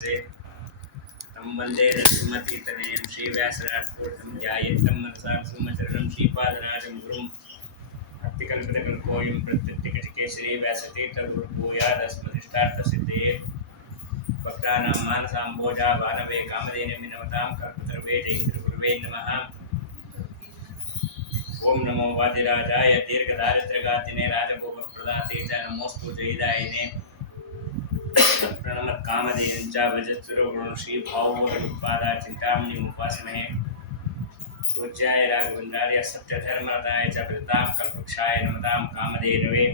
तं वन्दे नरसिंहतीर्थनेयं श्रीव्यासराजपूर्णं ध्यायेत्तं मनसा सिंहचरणं श्रीपादराजं गुरुं भक्तिकल्पितकल्पोऽयं प्रत्युत्थिकटिकेसरी व्यासतीर्थगुरुर्भूयादस्मदिष्टार्थसिद्धये भक्तानां मानसाम्भोजा भानवे कामधेनुर्मिनवतां कल्पतरुवे जयश्रीगुरुवे नमः। ओम नमो वादिराजाय दीर्घदारिद्र्यघातिने राजभोगप्रदाते च नमोऽस्तु जयदायिने प्रणमत कामधेनुं च भजत्सुरगुणं श्रीभावोदपादा चिन्तामणि उपासमहे पूज्याय राघवेन्द्राय सत्यधर्मरताय च प्रतां कल्पक्षाय नमतां कामधेनवे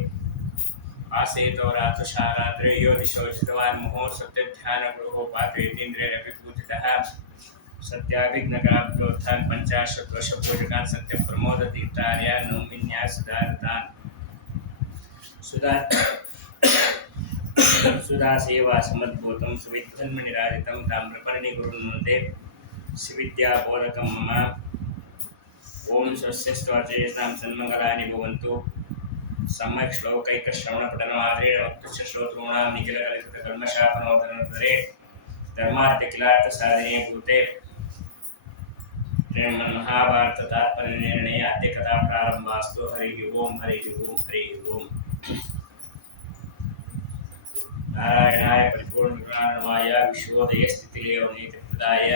आसेतो रातुषारात्रेयो दिशो चितवान् मुहो सत्यध्यानगृहो पात्रयतीन्द्रेरपि पूजितः सत्याभिघ्नकराब्दोत्थान पंचाशत वर्षपूजकान् सत्यप्रमोदतीर्थार्य नौमिन्यास सुधारतान् सुधा सेवा समद्भूतं सुविद्वन्मणिराजितं ताम्रपर्णि गुरुन्वन्दे श्रीविद्याबोधकं मम। ओम स्वस्य स्वाचेतां सन्मङ्गलानि भवन्तु। सम्यक् श्लोकैकश्रवणपठनमात्रेण वक्तुश्च श्रोतॄणां निखिलकलितकल्मषापनोदनोत्तरे धर्मार्थकिलार्थसाधने भूते महाभारत तात्पर्य निर्णय आद्य कथा प्रारंभास्तु। हरि ओम हरि ओम हरि ओम। नारायणाय परिपूर्ण गुणार्णवाय विश्वोदय स्थितिलयोनित्यप्रदाय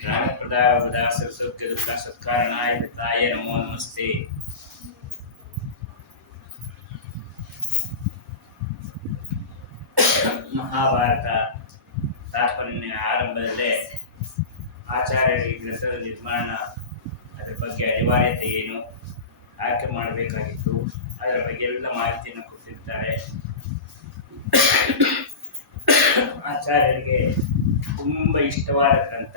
ज्ञानप्रदाय वरदाय सरस्वती दुःख सत्कारणाय विताय नमो नमस्ते। महाभारत ತಾತ್ಪರ್ಯ ಆರಂಭದಲ್ಲೇ ಆಚಾರ್ಯರಿಗೆ ಗ್ರಂಥದ ನಿರ್ಮಾಣ ಅದರ ಬಗ್ಗೆ ಅನಿವಾರ್ಯತೆ ಏನು, ಆಯ್ಕೆ ಮಾಡಬೇಕಾಗಿತ್ತು, ಅದರ ಬಗ್ಗೆ ಎಲ್ಲ ಮಾಹಿತಿಯನ್ನು ಕೊಟ್ಟಿರ್ತಾರೆ. ಆಚಾರ್ಯರಿಗೆ ತುಂಬ ಇಷ್ಟವಾದ ಗ್ರಂಥ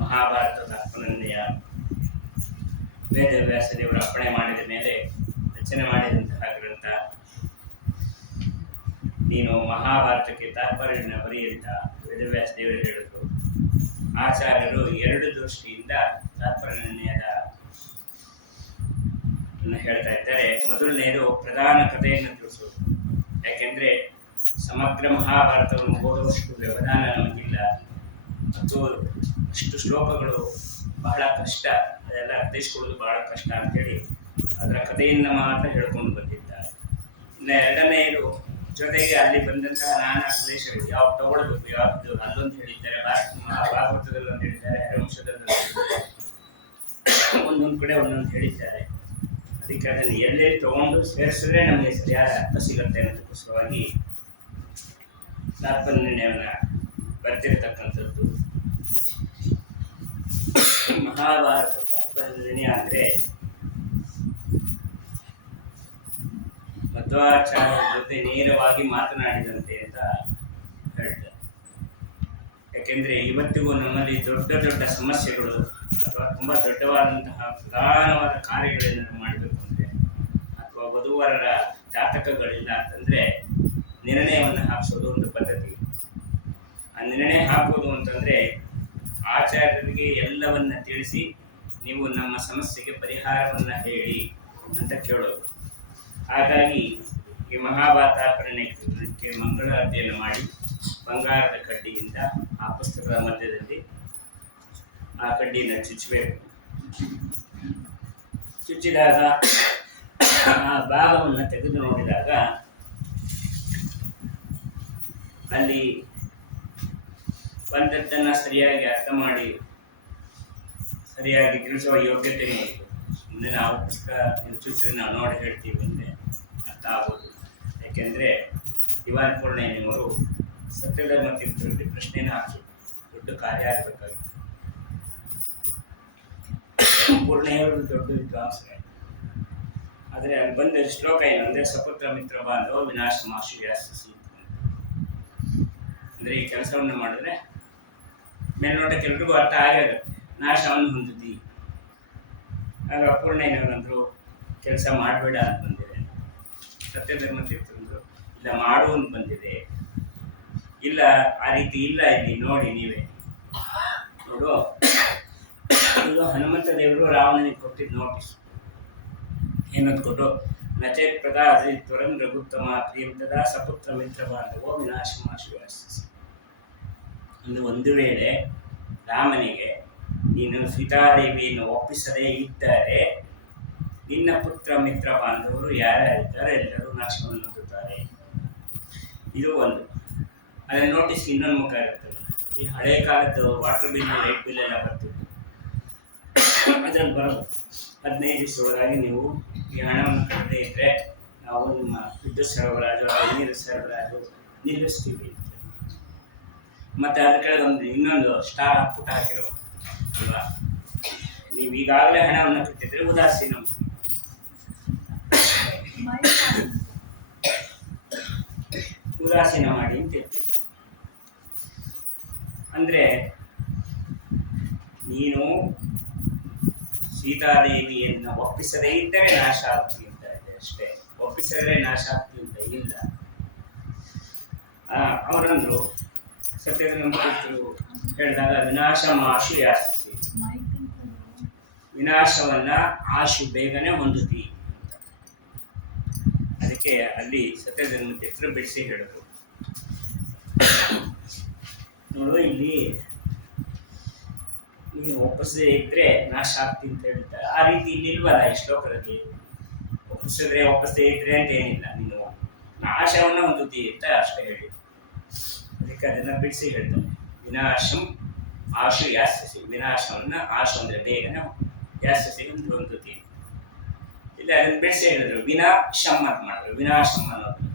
ಮಹಾಭಾರತ ತಾತ್ಪರ್ಯ. ವೇದವ್ಯಾಸದೇವರು ಅರ್ಪಣೆ ಮಾಡಿದ ಮೇಲೆ ರಚನೆ ಮಾಡಿದಂತಹ ಗ್ರಂಥ. ನೀನು ಮಹಾಭಾರತಕ್ಕೆ ತಾತ್ಪರ್ಯವನ್ನು ಬರಿ ಅಂತ ವೇದವ್ಯಾಸ ದೇವರು ಹೇಳಿದ್ರು. ಆಚಾರ್ಯರು ಎರಡು ದೃಷ್ಟಿಯಿಂದ ತಾತ್ಪರ್ಯ ನಿರ್ಣಯದ ಹೇಳ್ತಾ ಇದ್ದಾರೆ. ಮೊದಲನೆಯದು ಪ್ರಧಾನ ಕಥೆಯನ್ನು ತಿಳಿಸೋದು. ಯಾಕೆಂದ್ರೆ ಸಮಗ್ರ ಮಹಾಭಾರತವನ್ನು ಓದುವಷ್ಟು ವ್ಯವಧಾನ ನಮಗಿಲ್ಲ ಮತ್ತು ಅಷ್ಟು ಶ್ಲೋಕಗಳು ಬಹಳ ಕಷ್ಟ, ಅದೆಲ್ಲ ಅರ್ಥೈಸ್ಕೊಳ್ಳೋದು ಬಹಳ ಕಷ್ಟ ಅಂತೇಳಿ ಅದರ ಕಥೆಯಿಂದ ಮಾತ್ರ ಹೇಳ್ಕೊಂಡು ಬಂದಿದ್ದಾರೆ. ಇನ್ನು ಎರಡನೆಯದು ಜೊತೆಗೆ ಅಲ್ಲಿ ಬಂದಂತಹ ನಾನಾ ಕ್ಲೇಶಗಳು ಯಾವ ತಗೊಳ್ಬೇಕು, ಯಾವ್ದು ಅಲ್ಲೊಂದು ಹೇಳಿದ್ದಾರೆ, ಭಾಗವತದಲ್ಲಿ ಒಂದು ಹೇಳಿದ್ದಾರೆ, ಹರಿವಂಶದಲ್ಲಿ ಒಂದೊಂದು ಕಡೆ ಒಂದೊಂದು ಹೇಳಿದ್ದಾರೆ. ಅದಕ್ಕೆ ಅದನ್ನು ಎಲ್ಲೆಲ್ಲಿ ತಗೊಂಡು ಸೇರಿಸಿದ್ರೆ ನಮಗೆ ಸರಿಯಾದ ಅರ್ಥ ಸಿಗುತ್ತೆ ಅನ್ನೋದಕ್ಕೋಸ್ಕರವಾಗಿ ತಾತ್ಪರ್ಯ ನಿರ್ಣಯವನ್ನು ಬರ್ತಿರತಕ್ಕಂಥದ್ದು. ಮಹಾಭಾರತ ತಾತ್ಪರ್ಯ ನಿರ್ಣಯ ಅಂದರೆ ಮಧ್ವಾಚಾರ್ಯರ ಜೊತೆ ನೇರವಾಗಿ ಮಾತನಾಡಿದಂತೆ ಅಂತ ಹೇಳ್ತಾರೆ. ಯಾಕೆಂದರೆ ಇವತ್ತಿಗೂ ನಮ್ಮಲ್ಲಿ ದೊಡ್ಡ ದೊಡ್ಡ ಸಮಸ್ಯೆಗಳು ಅಥವಾ ತುಂಬ ದೊಡ್ಡವಾದಂತಹ ಪ್ರಧಾನವಾದ ಕಾರ್ಯಗಳನ್ನು ಮಾಡಬೇಕು ಅಂದರೆ ಅಥವಾ ವಧುವರರ ಜಾತಕಗಳಿಲ್ಲ ಅಂತಂದರೆ ನಿರ್ಣಯವನ್ನು ಹಾಕಿಸೋದು ಒಂದು ಪದ್ಧತಿ. ಆ ನಿರ್ಣಯ ಹಾಕೋದು ಅಂತಂದರೆ ಆಚಾರ್ಯರಿಗೆ ಎಲ್ಲವನ್ನ ತಿಳಿಸಿ ನೀವು ನಮ್ಮ ಸಮಸ್ಯೆಗೆ ಪರಿಹಾರವನ್ನು ಹೇಳಿ ಅಂತ ಕೇಳೋದು. ಹಾಗಾಗಿ ಈ ಮಹಾಭಾರತ ತಾತ್ಪರ್ಯಕ್ಕೆ ಮಂಗಳಾರತಿಯನ್ನು ಮಾಡಿ ಬಂಗಾರದ ಕಡ್ಡಿಯಿಂದ ಆ ಪುಸ್ತಕದ ಮಧ್ಯದಲ್ಲಿ ಆ ಕಡ್ಡಿಯನ್ನು ಚುಚ್ಚಬೇಕು. ಚುಚ್ಚಿದಾಗ ಆ ಭಾಗವನ್ನು ತೆಗೆದು ನೋಡಿದಾಗ ಅಲ್ಲಿ ಬಂದದ್ದನ್ನು ಸರಿಯಾಗಿ ಅರ್ಥ ಮಾಡಿ ಸರಿಯಾಗಿ ತಿಳಿಸುವ ಯೋಗ್ಯತೆ ಇತ್ತು. ಮುಂದೆ ನಾವು ಪುಸ್ತಕ ಚುಚ್ಚಿದ್ರೆ ನಾವು ನೋಡಿ ಹೇಳ್ತೀವಿ ಅಂದರೆ ಅರ್ಥ ಆಗೋದು. ಯಾಕೆಂದರೆ ದಿವಾನ್ ಪೂರ್ಣಯ್ಯನವರು ಸತ್ಯಧರ್ಮ ತೀರ್ಥರಲ್ಲಿ ಪ್ರಶ್ನೆಯನ್ನು ಹಾಕಿದ್ರು. ದೊಡ್ಡ ಕಾರ್ಯ ಆಗಬೇಕಾಗಿತ್ತು. ಪೂರ್ಣಯ್ಯವರು ದೊಡ್ಡ ವಿದ್ವಾಂಸರೇ. ಆದರೆ ಅಲ್ಲಿ ಬಂದ ಶ್ಲೋಕ ಏನಂದರೆ ಸಪುತ್ರ ಮಿತ್ರ ಬಾಂಧವ ವಿನಾಶ ಮಾಶು ವ್ಯಾಸಿ. ಅಂದರೆ ಈ ಕೆಲಸವನ್ನು ಮಾಡಿದ್ರೆ ಮೇಲ್ನೋಟಕ್ಕೆ ಎಲ್ರಿಗೂ ಅರ್ಥ ಆಗುತ್ತೆ, ನಾಶವನ್ನು ಹೊಂದಿದ್ದಿ. ಆಗ ಪೂರ್ಣಯ್ಯನವರಂದರು ಕೆಲಸ ಮಾಡಬೇಡ ಅಂತ ಬಂದಿದೆ. ಸತ್ಯಧರ್ಮ ತೀರ್ಥಂದ್ರು ಇಲ್ಲ ಮಾಡು ಅಂತ ಬಂದಿದೆ. ಇಲ್ಲ ಆ ರೀತಿ ಇಲ್ಲ, ಇಲ್ಲಿ ನೋಡಿ ನೀವೇ ನೋಡು. ಇದು ಹನುಮಂತ ದೇವರು ರಾವಣನಿಗೆ ಕೊಟ್ಟಿದ್ದು ನೋಟಿಸ್. ಏನಂತ ಕೊಟ್ಟು ನಚೇತ್ ಪ್ರದಾ ತ್ವರಂ ರಘುತ್ತಮ ಪ್ರಿಯಂ ತದಾ ಸಪುತ್ರ ಮಿತ್ರ ಬಾಂಧವೋ ವಿನಾಶ ಮಾಶು ವ್ಯಾಸಿ. ಒಂದು ವೇಳೆ ರಾಮನಿಗೆ ನೀನು ಸೀತಾದೇವಿಯನ್ನು ಒಪ್ಪಿಸದೇ ಇದ್ದರೆ ನಿನ್ನ ಪುತ್ರ ಮಿತ್ರ ಬಾಂಧವರು ಯಾರ್ಯಾರಿದ್ದಾರೆ ಎಲ್ಲರೂ ನಾಶವನ್ನು ಹೊಂದುತ್ತಾರೆ. ಇದು ಒಂದು. ಅದನ್ನು ನೋಟಿಸ್ ಇನ್ನೊಂದು ಮುಖ ಇರುತ್ತಲ್ಲ, ಈ ಹಳೆ ಕಾಲದ್ದು ವಾಟರ್ ಬಿಲ್ ಲೈಟ್ ಬಿಲ್ ಎಲ್ಲ ಬರ್ತಿತ್ತು, ಅದರಲ್ಲಿ ಬರೋದು 15 ದಿವಸದೊಳಗಾಗಿ ನೀವು ಈ ಹಣವನ್ನು ಕಟ್ಟದೇ ಇದ್ದರೆ ನಾವು ನಿಮ್ಮ ವಿದ್ಯುತ್ ಸರಬರಾಜು ನೀರು ಸರಬರಾಜು ನಿಲ್ಲಿಸ್ತೀವಿ. ಮತ್ತು ಅದ್ರ ಕೆಳಗೆ ಇನ್ನೊಂದು ಸ್ಟಾರ್ ಪುಟ ಹಾಕಿರೋ ಅಲ್ವಾ, ನೀವು ಈಗಾಗಲೇ ಹಣವನ್ನು ಕಟ್ಟಿದ್ರೆ ಉದಾಸೀನ ಮಾಡಿ ಅಂತ ಹೇಳ್ತೀವಿ. ಅಂದರೆ ನೀನು ಸೀತಾದೇವಿಯನ್ನು ಒಪ್ಪಿಸದೇ ಇದ್ದರೆ ನಾಶ ಆಗ್ತಿ ಅಂತ ಇದೆ ಅಷ್ಟೇ, ಒಪ್ಪಿಸಿದ್ರೆ ನಾಶ ಆಗ್ತಿ ಅಂತ ಇಲ್ಲ. ಅವರಂದ್ರು ಸತ್ಯಧರ್ಮಪುತ್ರರು ಹೇಳಿದಾಗ ವಿನಾಶಮಾಶು ಯಾಸಿಸಿ, ವಿನಾಶವನ್ನ ಆಶು ಬೇಗನೆ ಹೊಂದುತ್ತಿ ಅಂತ. ಅದಕ್ಕೆ ಅಲ್ಲಿ ಸತ್ಯಧರ್ಮಪುತ್ರರು ಬಿಡಿಸಿ ಹೇಳಿದ್ರು, ನೋಡು ಇಲ್ಲಿ ನೀನು ಒಪ್ಪಿಸದೇ ಇದ್ರೆ ನಾಶ ಆಗ್ತಿ ಅಂತ ಹೇಳ್ತಾರೆ. ಆ ರೀತಿ ಇಲ್ಲಿ ಇಲ್ವಲ್ಲ ಈ ಶ್ಲೋಕದಲ್ಲಿ, ಒಪ್ಪಿಸದೇ ಇದ್ರೆ ಅಂತ ಏನಿಲ್ಲ, ನೀನು ನಾಶವನ್ನ ಹೊಂದುತ್ತಿ ಅಂತ ಅಷ್ಟೇ ಹೇಳಿ. ಅದಕ್ಕೆ ಅದನ್ನ ಬಿಡಿಸಿ ಹೇಳ್ತಾನೆ, ವಿನಾಶಂ ಆಶು ಯಾಸ್ಯಸಿ, ವಿನಾಶವನ್ನ ಆಶು ಅಂದ್ರೆ ಬೇಗನೆ ಯಾಸ್ಯಸಿ ಹೊಂದುತ್ತಿ. ಇಲ್ಲಿ ಅದನ್ನ ಬಿಡಿಸಿ ಹೇಳಿದ್ರು, ವಿನಾಶಂ ಅಂತ ಮಾಡಿದ್ರು. ವಿನಾಶಂ ಅನ್ನೋದು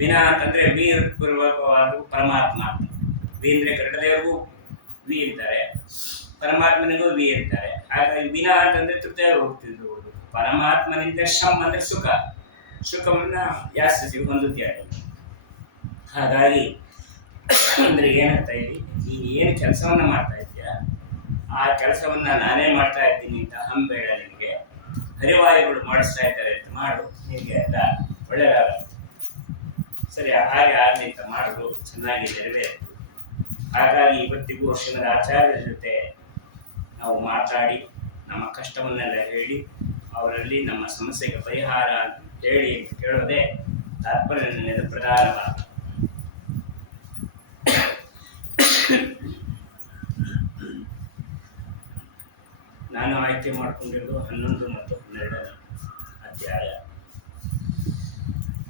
ವಿನಾ ಅಂತಂದ್ರೆ ವೀರ್ ಪೂರ್ವಕವಾದ ಪರಮಾತ್ಮ ಅಂತ. ವಿ ಅಂದ್ರೆ ಕನ್ನಡದೇವರಿಗೂ ವಿ ಇರ್ತಾರೆ, ಪರಮಾತ್ಮನಿಗೂ ವಿ ಇರ್ತಾರೆ. ಹಾಗಾಗಿ ವಿನಾ ಅಂತಂದ್ರೆ ತೃತೀಯ ಹೋಗ್ತಿದ್ರು. ಪರಮಾತ್ಮನಿಂದ ಶಂ ಅಂದ್ರೆ ಸುಖ, ಸುಖವನ್ನ ಯಾಸ್ಯಸಿ ಹೊಂದುತ್ತೀಯಾಗಿ. ಹಾಗಾಗಿ ಅಂದ್ರೆ ಏನಂತ ಇಲ್ಲಿ, ನೀನು ಏನು ಕೆಲಸವನ್ನ ಮಾಡ್ತಾ ಇದ್ದೀಯ ಆ ಕೆಲಸವನ್ನ ನಾನೇ ಮಾಡ್ತಾ ಇದ್ದೀನಿ ಅಂತ ಹಂಬೇಡ. ನಿನಗೆ ಹರಿವಾಯುಗಳು ಮಾಡಿಸ್ತಾ ಇದ್ದಾರೆ ಅಂತ ಮಾಡು, ನಿನಗೆ ಎಲ್ಲ ಒಳ್ಳೆಯದಾಗುತ್ತೆ. ಸರಿ, ಹಾಗೆ ಆಗಲಿ ಅಂತ ಮಾಡಿದ್ರು, ಚೆನ್ನಾಗಿ ನೆರವೇರಿತು. ಹಾಗಾಗಿ ಇವತ್ತಿಗೂ ಶ್ರೀಮದ್ ಆಚಾರ್ಯರ ಜೊತೆ ನಾವು ಮಾತಾಡಿ ನಮ್ಮ ಕಷ್ಟವನ್ನೆಲ್ಲ ಹೇಳಿ ಅವರಲ್ಲಿ ನಮ್ಮ ಸಮಸ್ಯೆಗೆ ಪರಿಹಾರ ಹೇಳಿ ಅಂತ ಕೇಳೋದೇ ತಾತ್ಪರ್ಯ ಪ್ರಧಾನವಾದ. ನಾನು ಆಯ್ಕೆ ಮಾಡಿಕೊಂಡಿರೋದು 11 ಮತ್ತು 12ನೇ ಅಧ್ಯಾಯ.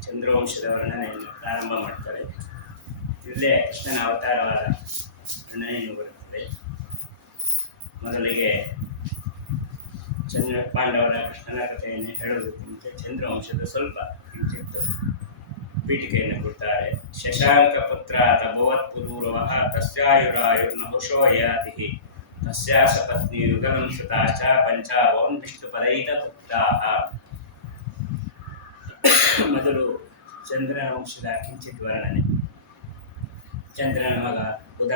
ಚಂದ್ರವಂಶದ ವರ್ಣನೆಯನ್ನು ಪ್ರಾರಂಭ ಮಾಡ್ತಾರೆ. ಇಲ್ಲೇ ಕೃಷ್ಣನ ಅವತಾರವಾದ ವರ್ಣನೆಯನ್ನು ಬರುತ್ತದೆ. ಮೊದಲಿಗೆ ಪಾಂಡವರ ಕೃಷ್ಣನ ಕಥೆಯನ್ನು ಹೇಳೋದಕ್ಕಿಂತ ಚಂದ್ರವಂಶದ ಸ್ವಲ್ಪ ಕಿಂಚಿತ್ತು ಪೀಠಿಕೆಯನ್ನು ಕೊಡ್ತಾರೆ. ಶಶಾಂಕ ಪುತ್ರ ತಭವತ್ ಪುರೂರವ ತಸ್ಯಾಯುರಾಯುರ್ನಹುಷೋ ಯಾತಿ ತಸ್ಯಾ ಸಪತ್ನಿ ಯುಗಲಂ ಸುತಾಶ್ಚ ಪಂಚಾವನ್ ವಿಷ್ಣುಪದೈತ ಪುತ್ರಾಃ. ಮೊದಲು ಚಂದ್ರನ ವಂಶದ ಕಿಂಚಿತ್ ವರ್ಣನೆ. ಚಂದ್ರನ ಮಗ ಬುಧ,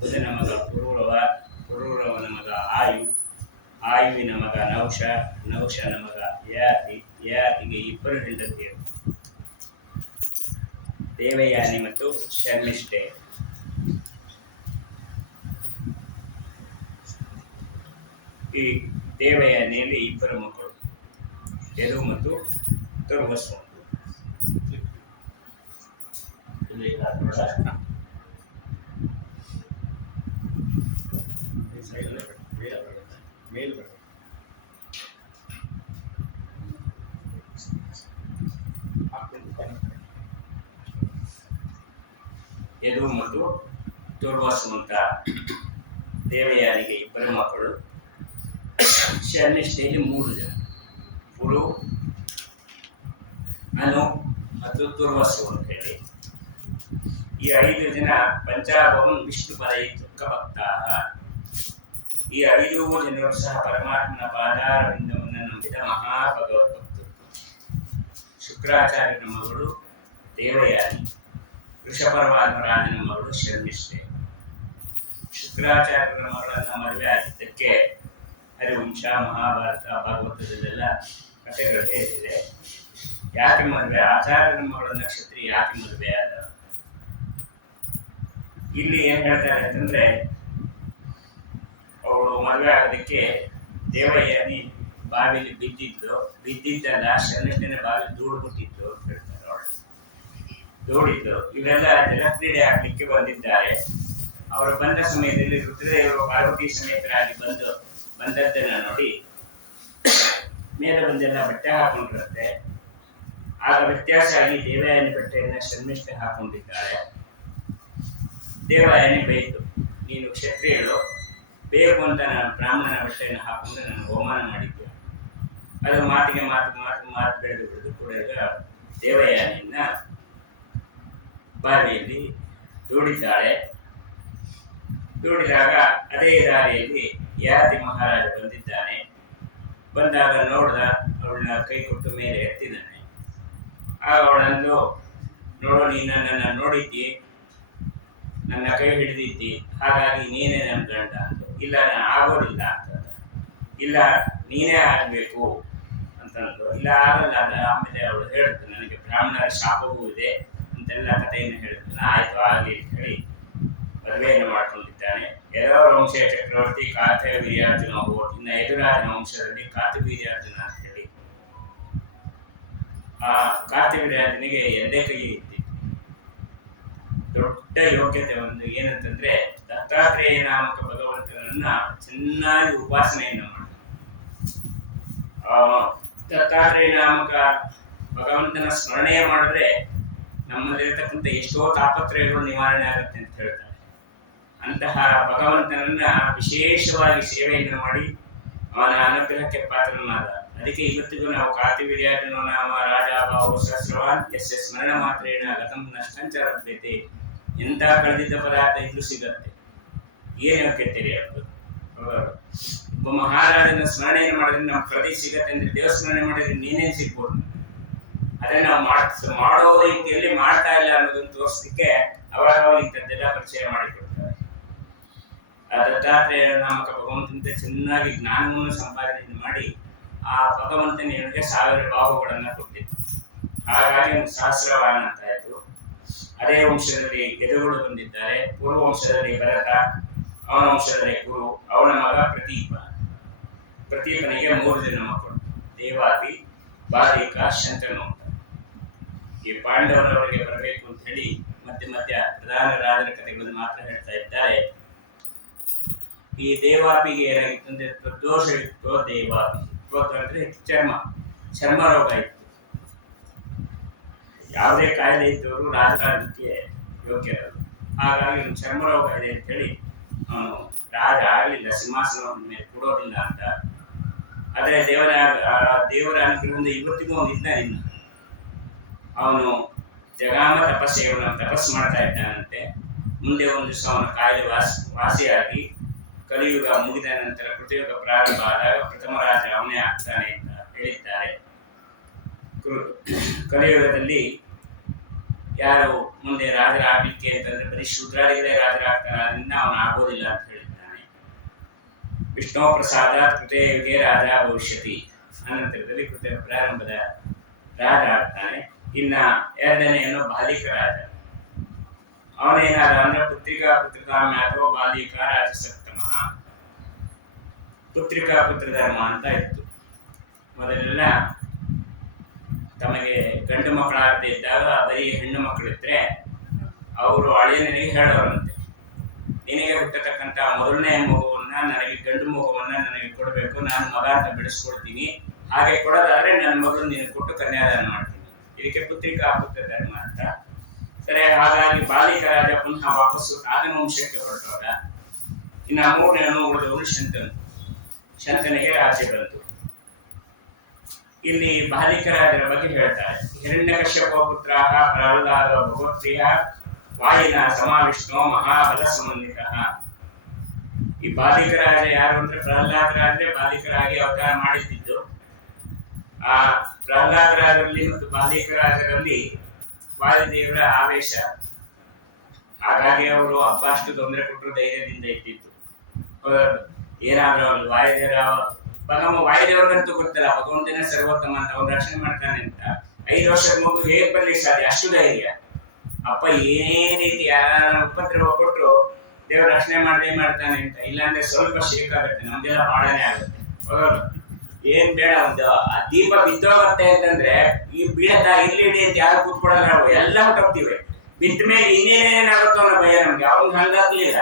ಬುಧನ ಮಗ ಪುರೂರವ, ಪುರೂರವನ ಮಗ ಆಯು, ಆಯುವಿನ ಮಗ ನಹುಷ, ನಹುಷನ ಮಗ ಯಯಾತಿ, ಯಯಾತಿಗೆ 2 ಹೆಂಡತಿಯರು, ದೇವಯಾನಿ ಮತ್ತು ಶರ್ಮಿಷ್ಠೆ. ಈ ದೇವಯಾನಿಯಲ್ಲಿ 2 ಮಕ್ಕಳು, ಯದು ಮತ್ತು ತುರ್ವಸು. ಯದು ಮತ್ತು ತುರ್ವಾಸು ಅಂತ ದೇವಯಾನಿಗೆ 2 ಮಕ್ಕಳು. ಶರ್ಮಿಷ್ಠೆಯಲ್ಲಿ 3 ಜನ, ಪುರು, ಅನು ಮತ್ತು ತುರ್ವಸು ಅಂತ ಹೇಳಿ. ಈ 5 ಜನ ಪಂಚಾಭವನ್ ವಿಷ್ಣು ಪದೈಕ ಭಕ್ತಾಃ. ಈ 5 ಜನರು ಸಹ ಪರಮಾತ್ಮನ ಪಾದಾರವಿಂದವನ್ನು ನಂಬಿದ ಮಹಾಭಗವದ್ಭಕ್ತರು. ಶುಕ್ರಾಚಾರ್ಯನ ಮಗಳು ದೇವಯಾನಿ, ವೃಷಪರ್ವಾಧರಾಜನ ಮಗಳು ಶರ್ಮಿಷ್ಠೆ. ಶುಕ್ರಾಚಾರ್ಯರ ಮಗಳನ್ನ ಮದುವೆ ಆಗಿದ್ದಕ್ಕೆ ಹರಿವಂಶ, ಮಹಾಭಾರತ, ಭಾಗವತದಲ್ಲೆಲ್ಲ ಕಥೆಗಳು ಹೇಳಿದೆ. ಯಾಕೆ ಮದುವೆ, ಆಚಾರ್ಯನ ಮಗಳನ್ನ ಕ್ಷತ್ರಿಯ ಯಾಕೆ ಮದುವೆ ಆದ? ಇಲ್ಲಿ ಏನ್ ಹೇಳ್ತಾರೆ ಅಂತಂದ್ರೆ, ಅವಳು ಮದುವೆ ಆಗೋದಕ್ಕೆ ದೇವಯಾನಿ ಬಾವಿಲಿ ಬಿದ್ದಿದ್ದಲ್ಲ, ಶರ್ಮಿಷ್ಠೆನ ಬಾವಿ ದೂಡ್ಬಿಟ್ಟಿದ್ದು ಅಂತ ಹೇಳ್ತಾರೆ. ಅವಳು ದೂಡಿದ್ದು. ಇವರೆಲ್ಲ ಜಲಕ್ರೀಡೆ ಆಡ್ಲಿಕ್ಕೆ ಬಂದಿದ್ದಾರೆ. ಅವರು ಬಂದ ಸಮಯದಲ್ಲಿ ರುದ್ರದೇವರು ಪಾರ್ವತಿ ಸಮೇತರಾಗಿ ಬಂದದ್ದನ್ನ ನೋಡಿ ಮೇಲೆ ಬಂದೆಲ್ಲ ಬಟ್ಟೆ ಹಾಕೊಂಡಿರುತ್ತೆ. ಆಗ ವ್ಯತ್ಯಾಸ ಆಗಿ ದೇವಯಾನಿ ಬಟ್ಟೆಯನ್ನ ಶರ್ಮಿಷ್ಠೆ ಹಾಕೊಂಡಿದ್ದಾಳೆ. ದೇವಯಾನಿ ಬೈತು, ನೀನು ಕ್ಷತ್ರಿಯಳು, ಬೇಕು ಅಂತ ನಾನು ಬ್ರಾಹ್ಮಣನ ಬಟ್ಟೆಯನ್ನು ಹಾಕೊಂಡು ನಾನು ಅವಮಾನ ಮಾಡಿದ್ದೆ. ಅದು ಮಾತಿಗೆ ಮಾತು ಬೆಳೆದು ಕೂಡ ದೇವಯಾನಿಯನ್ನ ಬಾವಿಯಲ್ಲಿ ದೂಡಿದ್ದಾಳೆ. ದೂಡಿದಾಗ ಅದೇ ದಾರಿಯಲ್ಲಿ ಯಾತಿ ಮಹಾರಾಜ ಬಂದಿದ್ದಾನೆ. ಬಂದಾಗ ನೋಡ್ದ, ಅವಳನ್ನ ಕೈ ಕೊಟ್ಟು ಮೇಲೆ ಎತ್ತಿದ್ದಾನೆ. ಆಗ ಅವಳನ್ನು, ನೋಡು, ನೀನು ನನ್ನನ್ನು ನೋಡಿದ್ದಿ, ನನ್ನ ಕೈ ಹಿಡಿದಿದ್ದಿ, ಹಾಗಾಗಿ ನೀನೇ ನನ್ನ ಗಂಡ ಅಂತ. ಇಲ್ಲ, ನಾನು ಆಗೋದಿಲ್ಲ ಅಂತ. ಇಲ್ಲ, ನೀನೇ ಆಗಬೇಕು ಅಂತಂದು. ಇಲ್ಲ, ಆಗಲ್ಲ ಅಲ್ಲ. ಆಮೇಲೆ ಅವಳು ಹೇಳುತ್ತೆ, ನನಗೆ ಬ್ರಾಹ್ಮಣರ ಶಾಪವೂ ಇದೆ ಅಂತೆಲ್ಲ ಕಥೆಯನ್ನು ಹೇಳುತ್ತಾನೆ. ಆಯ್ತು ಆಗಲಿ ಅಂತ ಹೇಳಿ ಮದುವೆಯನ್ನು ಮಾಡ್ಕೊಂಡಿದ್ದಾನೆ. ಯದವ ವಂಶೀಯ ಚಕ್ರವರ್ತಿ ಕಾರ್ತಿವೀರ್ಯಾರ್ಜುನ ಹೋಗಿ, ಇನ್ನು ಯದುರಾಜನ ವಂಶದಲ್ಲಿ ಕಾರ್ತಿವೀರ್ಯಾರ್ಜುನ ಅಂತ ಹೇಳಿ. ಆ ಕಾರ್ತಿವೀರ್ಯಾರ್ಜುನಿಗೆ ಎರಡೇ ಕೈ ಇತ್ತು. ದೊಡ್ಡ ಯೋಗ್ಯತೆ ಒಂದು ಏನಂತಂದ್ರೆ, ದತ್ತಾತ್ರೇಯ ನಾಮಕ ಭಗವಂತನನ್ನ ಚೆನ್ನಾಗಿ ಉಪಾಸನೆಯನ್ನು ಮಾಡಿ, ದತ್ತಾತ್ರೇಯ ನಾಮಕ ಭಗವಂತನ ಸ್ಮರಣೆ ಮಾಡಿದ್ರೆ ನಮ್ಮಲ್ಲಿರತಕ್ಕಂಥ ಎಷ್ಟೋ ತಾಪತ್ರಯಗಳು ನಿವಾರಣೆ ಆಗುತ್ತೆ ಅಂತ ಹೇಳ್ತಾರೆ. ಅಂತಹ ಭಗವಂತನನ್ನ ವಿಶೇಷವಾಗಿ ಸೇವೆಯನ್ನು ಮಾಡಿ ಅವನ ಅನುಗ್ರಹಕ್ಕೆ ಪಾತ್ರನಾದ. ಅದಕ್ಕೆ ಇವತ್ತಿಗೂ ನಾವು ಕಾರ್ತಿವೀರ್ಯಾರ್ಜುನೋ ನಾಮ ರಾಜ ಬಾಹು ಸಹಸ್ರವಾನ್ ಯಸ್ಯ ಸ್ಮರಣ ಮಾತ್ರೇಣ ಗತಂ ನಷ್ಟಂಚ ಲಭ್ಯತೆ. ಎಂಥ ಕಳೆದಿದ್ದ ಪದಾರ್ಥ ಇದ್ರೂ ಸಿಗತ್ತೆ. ಏನು ಯೋಗ್ಯತೆ ಅದು? ಒಬ್ಬ ಮಹಾರಾಜನ ಸ್ಮರಣೆಯನ್ನು ಮಾಡಿದ್ರೆ ನಾವು ಪ್ರದೇಶ ಸಿಗತ್ತೆ ಅಂದ್ರೆ, ದೇವ ಸ್ಮರಣೆ ಮಾಡಿದ್ರೆ ನೀನೇನು ಸಿಗ್ಬೋದು. ಅದನ್ನ ನಾವು ಮಾಡೋ ರೀತಿಯಲ್ಲಿ ಮಾಡ್ತಾ ಇಲ್ಲ ಅನ್ನೋದನ್ನು ತೋರಿಸಲಿಕ್ಕೆ ಅವಾಗ ಇಂಥದ್ದೆಲ್ಲ ಪರಿಚಯ ಮಾಡಿಕೊಡ್ತಾರೆ. ಆ ದತ್ತಾತ್ರೇಯ ನಾಮಕ ಭಗವಂತನಿಂದ ಚೆನ್ನಾಗಿ ಜ್ಞಾನವನ್ನು ಸಂಪಾದನೆ ಮಾಡಿ ಆ ಭಗವಂತನಿಗೆ 1000 ಬಾಹುಗಳನ್ನು ಕೊಟ್ಟಿತ್ತು. ಹಾಗಾಗಿ ಒಂದು ಸಹಸ್ರವಾನ್ ಅಂತ ಆಯ್ತು. ಅದೇ ವಂಶದಲ್ಲಿ ಯದುಗಳು ಬಂದಿದ್ದಾರೆ. ಪೂರ್ವ ವಂಶದಲ್ಲಿ ಭರತ, ಅವನ ವಂಶದಲ್ಲಿ ಕುರು, ಅವನ ಮಗ ಪ್ರತೀಪ. ಪ್ರತೀಪನಿಗೆ 3 ಜನ ಮಕ್ಕಳು, ದೇವಾದಿ, ಬಾಲಿಕ, ಶಂತನು ಅಂತ. ಈ ಪಾಂಡವರವರಿಗೆ ಬರಬೇಕು ಅಂತ ಹೇಳಿ ಮಧ್ಯ ಪ್ರಧಾನ ರಾಜರ ಕಥೆಗಳನ್ನು ಮಾತ್ರ ಹೇಳ್ತಾ ಇದ್ದಾರೆ. ಈ ದೇವಾಪಿಗೆ ಏನಾಗಿತ್ತು ಅಂದ್ರೆ ದೋಷ ಇತ್ತು. ದೇವಾಪಿ ಅಂದ್ರೆ ಚರ್ಮ ರೋಗ ಇತ್ತು. ಯಾವುದೇ ಕಾಯಿಲೆ ಇದ್ದವರು ರಾಜರಾಜಕ್ಕೆ ಯೋಗ್ಯರರು. ಹಾಗಾಗಿ ಒಂದು ಚರ್ಮ ರೋಗ ಇದೆ ಅಂತ ಹೇಳಿ ಅವನು ರಾಜ ಆಗಲಿಲ್ಲ, ಸಿಂಹಾಸನದ ಮೇಲೆ ಕೊಡೋದಿಲ್ಲ ಅಂತ. ಆದರೆ ದೇವರ ಅನುಗ್ರಹದಿಂದ ಇವತ್ತಿಗೂ ಅವನು ಇದ್ದಾನಿಲ್ಲ. ಅವನು ಜಗಾಮ ತಪಸ್ಸು ಮಾಡ್ತಾ ಇದ್ದಾನಂತೆ. ಮುಂದೆ ಒಂದು ದಿವಸ ಅವನ ಕಾಯಿಲೆ ವಾಸಿಯಾಗಿ ಕಲಿಯುಗ ಮುಗಿದ ನಂತರ ಕೃತಯುಗ ಪ್ರಾರಂಭ ಆದಾಗ ಪ್ರಥಮ ರಾಜ ಅವನೇ ಆಗ್ತಾನೆ ಅಂತ ಹೇಳಿದ್ದಾರೆ. ಕಲಿಯುಗದಲ್ಲಿ ಯಾರು ಮುಂದೆ ರಾಜರಾಗಲಿಕ್ಕೆ ಅಂತಂದ್ರೆ ಬರೀ ಶೂದ್ರರಿಗೆ ರಾಜರಾಗ್ತಾನೆ, ಅದರಿಂದ ಅವನು ಆಗೋದಿಲ್ಲ ಅಂತ ಹೇಳಿದ್ದಾನೆ. ವಿಷ್ಣು ಪ್ರಸಾದ ಕೃತಯುಗೆ ರಾಜ ಭವಿಷ್ಯತಿ. ಅನಂತರದಲ್ಲಿ ಕೃತಯುಗ ಪ್ರಾರಂಭದ ರಾಜ ಆಗ್ತಾನೆ. ಇನ್ನ ಎರಡನೆಯನ್ನು ಬಾಲಿಕ ರಾಜ. ಅವನೇನಾದ ಅಂದ್ರೆ ಪುತ್ರಿಕಾ ಅಥವಾ ಬಾಲಿಕ ರಾಜಸಪ್ತಮ. ಪುತ್ರಿಕಾ ಪುತ್ರಧರ್ಮ ಅಂತ ಇತ್ತು. ಮೊದಲೆಲ್ಲ ತಮಗೆ ಗಂಡು ಮಕ್ಕಳಾಗದೇ ಇದ್ದಾಗ ಬರೀ ಹೆಣ್ಣು ಮಕ್ಕಳಿದ್ರೆ ಅವರು ಅಳಿಯನಿಗೆ ಹೇಳೋರಂತೆ, ನಿನಗೆ ಹುಟ್ಟತಕ್ಕಂಥ ಮೊದಲನೇ ಮಗುವನ್ನ, ನನಗೆ ಗಂಡು ಮಗುವನ್ನ ನನಗೆ ಕೊಡಬೇಕು, ನಾನು ಮಗ ಅಂತ ಬೆಳೆಸ್ಕೊಳ್ತೀನಿ. ಹಾಗೆ ಕೊಡೋದಾದ್ರೆ ನನ್ನ ಮಗಳು ನಿನಗೆ ಕೊಟ್ಟು ಕನ್ಯಾದಾನ ಮಾಡ್ತೀನಿ. ಇದಕ್ಕೆ ಪುತ್ರಿಕಾ ಪುತ್ರಧರ್ಮ ಅಂತ. ಸರಿ, ಹಾಗಾಗಿ ಬಾಲಿಕ ರಾಜ ಪುನಃ ವಾಪಸ್ಸು ರಾಜನ ವಂಶಕ್ಕೆ ಹೊರಟವಾಗ ಇನ್ನು 3ನೇನು ಉಳಿದವನು ಶಂತನಿಗೆ ರಾಜ್ಯ ಬಂತು. ಇಲ್ಲಿ ಬಾಲಿಕ ರಾಜರ ಬಗ್ಗೆ ಹೇಳ್ತಾರೆ. ಹಿರಣ್ಯಕಶ್ಯಪ ಪುತ್ರ ಪ್ರಹ್ಲಾದ ಭಗವತ್ಪ್ರಿಯ ವಾಯಿನ ಸಮಾವಿಷ್ಣು ಮಹಾಬಲ ಸಂಬಂಧಿತ. ಈ ಬಾಲಿಕ ರಾಜ ಯಾರು ಅಂದ್ರೆ ಪ್ರಹ್ಲಾದ ರಾಜರೇ ಬಾಲಿಕರಾಗಿ ಅವತಾರ ಮಾಡಿದ್ದು. ಆ ಪ್ರಹ್ಲಾದ ರಾಜರಲ್ಲಿ ಮತ್ತು ಬಾಲಿಕ ರಾಜರಲ್ಲಿ ವಾಯುದೇವರ ಆವೇಶ, ಹಾಗಾಗಿ ಅವರು ಹಬ್ಬ ಅಷ್ಟು ತೊಂದರೆ ಕೊಟ್ಟರು ಧೈರ್ಯದಿಂದ ಇದ್ದಿತ್ತು. ಏನಾದ್ರೂ ಅವಳು ವಾಯುದೇವರಿಗಂತೂ ಗೊತ್ತಲ್ಲ ಭಗವಂತನ ಸರ್ವೋತ್ತಮ ಅಂತ, ಅವ್ನು ರಕ್ಷಣೆ ಮಾಡ್ತಾನೆ ಅಂತ. 5 ವರ್ಷದ ಮಗು ಹೇಗೆ ಬರ್ಲಿಕ್ಕೆ ಸಾಧ್ಯ? ಅಷ್ಟು ಧೈರ್ಯ. ಅಪ್ಪ ಏನೇ ರೀತಿ ಯಾರ ಉಪದ್ರವ ಕೊಟ್ಟರು ದೇವರು ರಕ್ಷಣೆ ಮಾಡ್ತಾನೆ ಅಂತ. ಇಲ್ಲಾಂದ್ರೆ ಸ್ವಲ್ಪ ಶೇಕ್ ಆಗುತ್ತೆ, ನಮ್ದೆಲ್ಲ ಬಾಳನೆ ಆಗುತ್ತೆ. ಏನ್ ಬೇಡ, ಒಂದು ಆ ದೀಪ ಬಿದ್ದೋಗತ್ತೆ ಅಂತಂದ್ರೆ ಈ ಬೀಳದ ಇಲ್ಲಿ ಅಂತ ಯಾರು ಕೂತ್ಕೊಳ್ಳಲ್ಲ, ನಾವು ಎಲ್ಲ ಹೊಟ್ಟೋಗ್ತೀವಿ. ಬಿದ್ದ ಮೇಲೆ ಇನ್ನೇನೇನಾಗುತ್ತೋ ಅನ್ನೋ ಭಯ ನಮ್ಗೆ. ಅವ್ನಿಗೆ ಹಂಗಾಗ್ಲಿಲ್ಲ,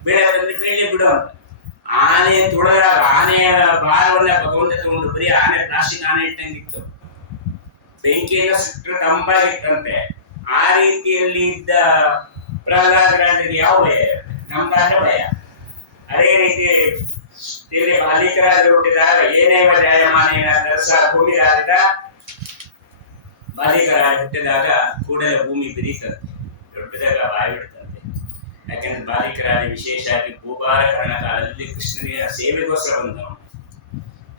ಬೇಳೆ ತಂದ್ರೆ ಬೇಳೆ ಬಿಡು ಅಂತ. ಆನೆ ತುಳಿದಾಗ ಆನೆಯ ಭಾರವನ್ನ ಭಗವಂತ ತಗೊಂಡು ಬರೀ ಆನೆ ಪ್ಲಾಸ್ಟಿಕ್ ಆನೆ ಇಟ್ಟಂಗಿತ್ತು, ಬೆಂಕಿಯನ್ನು ಸುಟ್ಟರೆ ತಂಪಾಗಿತ್ತಂತೆ. ಆ ರೀತಿಯಲ್ಲಿ ಇದ್ದ ಪ್ರಹ್ಲಾದರಾಜರಿಗೆ ಯಾವ ಭಯ? ನಮ್ಗಾದ್ರೆ ಭಯ. ಅದೇ ರೀತಿ ಇಲ್ಲಿ ಬಾಲಿಕರಾಜರು ಹುಟ್ಟಿದಾಗ ಏನೇವ ಜಾಯಮಾನೇನ ತರಸ ಭೂಮಿ ರಾಜಿದ, ಬಾಲಿಕರಾಜ ಹುಟ್ಟಿದಾಗ ಕೂಡಲೇ ಭೂಮಿ ಬಿರಿತಂತೆ, ದೊಡ್ಡದಾಗ ಬಾಯಿ ಬಿಡ್ತಂತೆ. ಯಾಕೆಂದ್ರೆ ಬಾಲಿಕರಾಜ ವಿಶೇಷವಾಗಿ ಭೂಭಾರಕರಣ ಕಾಲದಲ್ಲಿ ಕೃಷ್ಣನಿಗೆ ಸೇವೆಗೋಸ್ಕರ ಬಂದವನು.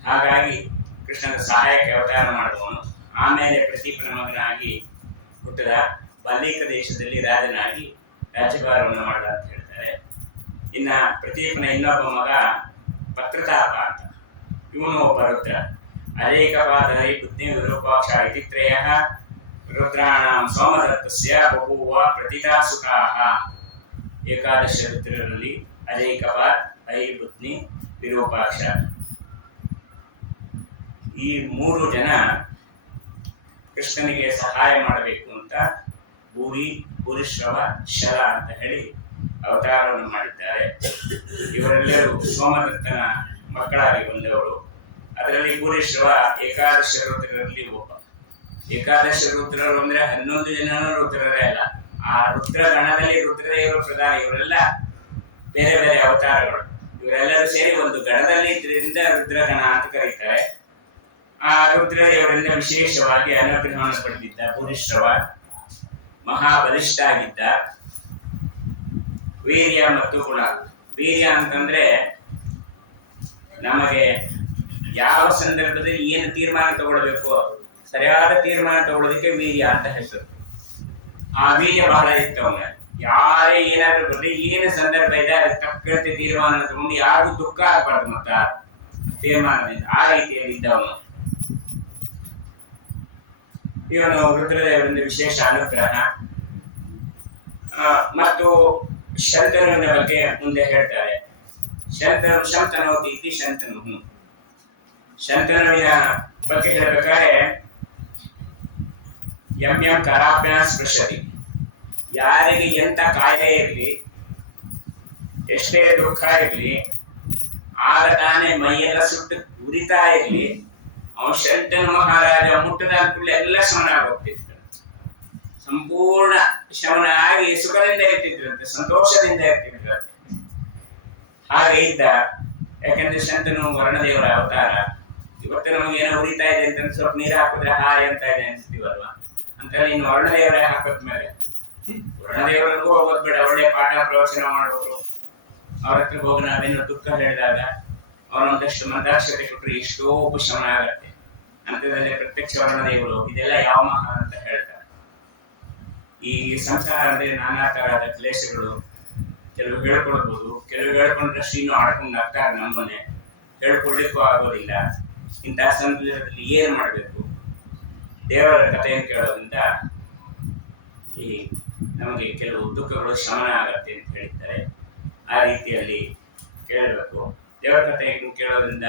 ಹಾಗಾಗಿ ಕೃಷ್ಣನ ಸಹಾಯಕ್ಕೆ ಅವತಾರ ಮಾಡಿದವನು. ಆಮೇಲೆ ಪ್ರತೀಪನ ಮಗನಾಗಿ ಹುಟ್ಟಿದ, ಬಾಲಿಕ ದೇಶದಲ್ಲಿ ರಾಜನಾಗಿ ರಾಜ್ಯಭಾರವನ್ನು ಮಾಡಿದ ಅಂತ ಹೇಳ್ತಾರೆ. ಇನ್ನ ಪ್ರತೀಪನ ಇನ್ನೊಬ್ಬ ಮಗ ಪತ್ರತಾಪ ಅಂತ, ಇವನು ಒಬ್ಬ ರುದ್ರ. ಅನೇಕಪಾದರಿ ಬುದ್ಧಿ ವಿರೂಪಾಕ್ಷ ಇತಿ ತ್ರಯಃ ರುದ್ರಾಣಾಂ ಸೋಮದತ್ತಸ್ಯ ಬಭೂವ ಪ್ರತಿತಾಸುತಾಃ. ಏಕಾದಶ ರುದ್ರರಲ್ಲಿ ಅನೇಕಪಾದ್, ಐಬುದ್ಧಿ, ವಿರೂಪಾಕ್ಷ ಈ ಮೂರು ಜನ ಕೃಷ್ಣನಿಗೆ ಸಹಾಯ ಮಾಡಬೇಕು ಅಂತ ಭೂರಿ, ಭೂರಿಶ್ರವ, ಶರ ಅಂತ ಹೇಳಿ ಅವತಾರವನ್ನು ಮಾಡಿದ್ದಾರೆ. ಇವರೆಲ್ಲರೂ ಸೋಮದತ್ತನ ಮಕ್ಕಳಾಗಿ ಬಂದವರು. ಅದರಲ್ಲಿ ಭೂರಿಶ್ರವ ಏಕಾದಶ ರುದ್ರರಲ್ಲಿ ಒಬ್ಬ. ಏಕಾದಶ ರುದ್ರರು ಅಂದ್ರೆ 11 ಜನ ರುದ್ರರೇ ಅಲ್ಲ, ಆ ರುದ್ರ ಗಣದಲ್ಲಿ ರುದ್ರದೇವರು ಪ್ರಧಾನ. ಇವರೆಲ್ಲ ಬೇರೆ ಬೇರೆ ಅವತಾರಗಳು. ಇವರೆಲ್ಲರೂ ಸೇರಿ ಒಂದು ಗಣದಲ್ಲಿ ಇದ್ರಿಂದ ರುದ್ರಗಣ ಅಂತ ಕರೀತಾರೆ. ಆ ರುದ್ರದೇವರಿಂದ ವಿಶೇಷವಾಗಿ ಅನುಗ್ರಹವನ್ನು ಪಡೆದಿದ್ದ ಭೂರಿಶ್ರವ ಮಹಾಬಲಿಷ್ಠ ಆಗಿದ್ದ. ವೀರ್ಯ ಮತ್ತು ಗುಣ. ವೀರ್ಯ ಅಂತಂದ್ರೆ ನಮಗೆ ಯಾವ ಸಂದರ್ಭದಲ್ಲಿ ಏನು ತೀರ್ಮಾನ ತಗೊಳ್ಬೇಕು, ಸರಿಯಾದ ತೀರ್ಮಾನ ತಗೊಳ್ಳೋದಕ್ಕೆ ವೀರ್ಯ ಅಂತ ಹೆಸರು. ಆ ವೀರ್ಯ ಬಹಳ ಇತ್ತು ಅವನ. ಯಾರೇ ಏನಾದ್ರೂ ಬರಲಿ, ಏನು ಸಂದರ್ಭ ಇದೆ ಅದಕ್ಕೆ ತಕ್ಕಂತೆ ತೀರ್ಮಾನ ತಗೊಂಡು ಯಾರಿಗೂ ದುಃಖ ಆಗಬಾರ್ದು ಮತ್ತ ತೀರ್ಮಾನದಿಂದ. ಆ ರೀತಿಯಲ್ಲಿ ಇದ್ದವನು ಇವನು. ರುದ್ರದೇವರಿಂದ ವಿಶೇಷ ಅನುಗ್ರಹ. ಮತ್ತು ಶಂತನುವಿನ ಬಗ್ಗೆ ಮುಂದೆ ಹೇಳ್ತಾರೆ. ಶಂತನೋತಿ ಇತಿ ಶಂತನು. ಶಂತನುವಿನ ಬಗ್ಗೆ ಹೇಳಬೇಕಾದ್ರೆ ಯಂ ಕರಾಭ್ಯ ಸ್ಪೃಶತಿ. ಯಾರಿಗೆ ಎಂತ ಕಾಯಿಲೆ ಇರಲಿ, ಎಷ್ಟೇ ದುಃಖ ಇರಲಿ, ಆಗ ತಾನೇ ಮೈಯೆಲ್ಲ ಸುಟ್ಟು ಉರಿತಾ ಇರಲಿ, ಅವನು ಶಂತನು ಮಹಾರಾಜ ಮುಟ್ಟದ ಕೂಡಲೇ ಎಲ್ಲ ಶಮನ ಆಗೋಗ್ತಿತ್ತು. ಸಂಪೂರ್ಣ ಶಮನ ಆಗಿ ಸುಖದಿಂದ ಇರ್ತಿದ್ರಂತೆ, ಸಂತೋಷದಿಂದ ಇರ್ತಿದ್ರಂತೆ. ಹಾಗೆ ಇದ್ದ. ಯಾಕಂದ್ರೆ ಶಂತನು ವರ್ಣದೇವರ ಅವತಾರ. ಇವತ್ತು ನಮಗೆ ಏನೋ ಉರಿತಾ ಇದೆ ಅಂತಂದ್ರೆ ಸ್ವಲ್ಪ ನೀರು ಹಾಕಿದ್ರೆ ಹಾಯ್ ಅಂತ ಇದೆ ಅನ್ಸ್ತೀವಲ್ವಾ, ಅಂತ ಇನ್ನು ವರ್ಣದೇವರೇ ಹಾಕೋದ್ಮೇಲೆ ವರ್ಣದೇವರಿಗೂ ಹೋಗೋದ್ ಬೇಡ, ಒಳ್ಳೆ ಪಾಠ ಪ್ರವಚನ ಮಾಡೋರು. ಅವ್ರ ಹತ್ರ ಹೋಗಿ ನಾವೇನೋ ದುಃಖ ಹೇಳಿದಾಗ ಅವನೊಂದಷ್ಟು ಮಂದಾಕ್ಷತೆ ಕೊಟ್ಟರೆ ಎಷ್ಟೋ ಉಪಶಮನ ಆಗತ್ತೆ. ಅಂತದಲ್ಲಿ ಪ್ರತ್ಯಕ್ಷ ವರ್ಣದೇವರು ಇದೆಲ್ಲ ಯಾವ ಮಹಾ ಅಂತ ಹೇಳ್ತಾರೆ. ಈ ಸಂಸಾರದಲ್ಲಿ ನಾನಾ ತರಹದ ಕ್ಲೇಶಗಳು, ಕೆಲವು ಹೇಳ್ಕೊಳ್ಬಹುದು, ಕೆಲವು ಹೇಳ್ಕೊಂಡ್ರಷ್ಟು ಇನ್ನೂ ಆಡ್ಕೊಂಡು ಆಗ್ತಾರೆ. ನಮ್ಮನೆ ಹೇಳ್ಕೊಳ್ಲಿಕ್ಕೂ ಆಗೋದಿಲ್ಲ. ಇಂತಹ ಸಂದರ್ಭದಲ್ಲಿ ಏನ್ ಮಾಡಬೇಕು? ದೇವರ ಕಥೆಯನ್ನು ಕೇಳೋದ್ರಿಂದ ಈ ನಮಗೆ ಕೆಲವು ದುಃಖಗಳು ಶಮನ ಆಗತ್ತೆ ಅಂತ ಹೇಳಿದ್ದಾರೆ. ಆ ರೀತಿಯಲ್ಲಿ ಕೇಳಬೇಕು. ದೇವರ ಕಥೆಯನ್ನು ಕೇಳೋದ್ರಿಂದ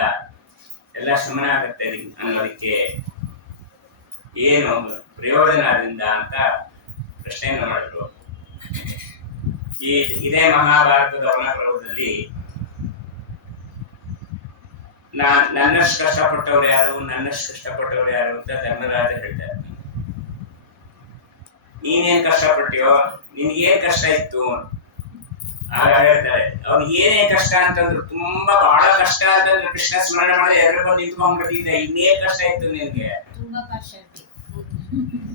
ಎಲ್ಲ ಶಮನ ಆಗತ್ತೆ ಅನ್ನೋದಕ್ಕೆ ಏನು ಪ್ರಯೋಜನ ಅದರಿಂದ ಅಂತ ಪ್ರಶ್ನೆಯನ್ನು ಮಾಡಿದ್ರು. ಇದೇ ಮಹಾಭಾರತದ ವರ್ಣಪರ್ವದಲ್ಲಿ ನನ್ನಷ್ಟು ಕಷ್ಟಪಟ್ಟವ್ರು ಯಾರು, ನನ್ನಷ್ಟು ಕಷ್ಟಪಟ್ಟವ್ರು ಯಾರು ಅಂತ ಧರ್ಮರಾಜ ಹೇಳ್ತಾರೆ. ನೀನೇನ್ ಕಷ್ಟಪಟ್ಟಿಯೋ, ನಿನ್ಗೇನ್ ಕಷ್ಟ ಇತ್ತು? ಆಗ ಹೇಳ್ತಾರೆ, ಅವ್ರು ಏನೇ ಕಷ್ಟ ಅಂತಂದ್ರು, ತುಂಬಾ ಬಹಳ ಕಷ್ಟ ಅಂತಂದ್ರೆ ಕೃಷ್ಣ ಸ್ಮರಣೆ ಮಾಡಿ ಎದುರು ಬಂದು ನಿಂತ್ಕೊಂಡ್ಬಿಟ್ಟಿದ್ದ. ಇನ್ನೇನ್ ಕಷ್ಟ ಇತ್ತು ನಿನ್ಗೆ?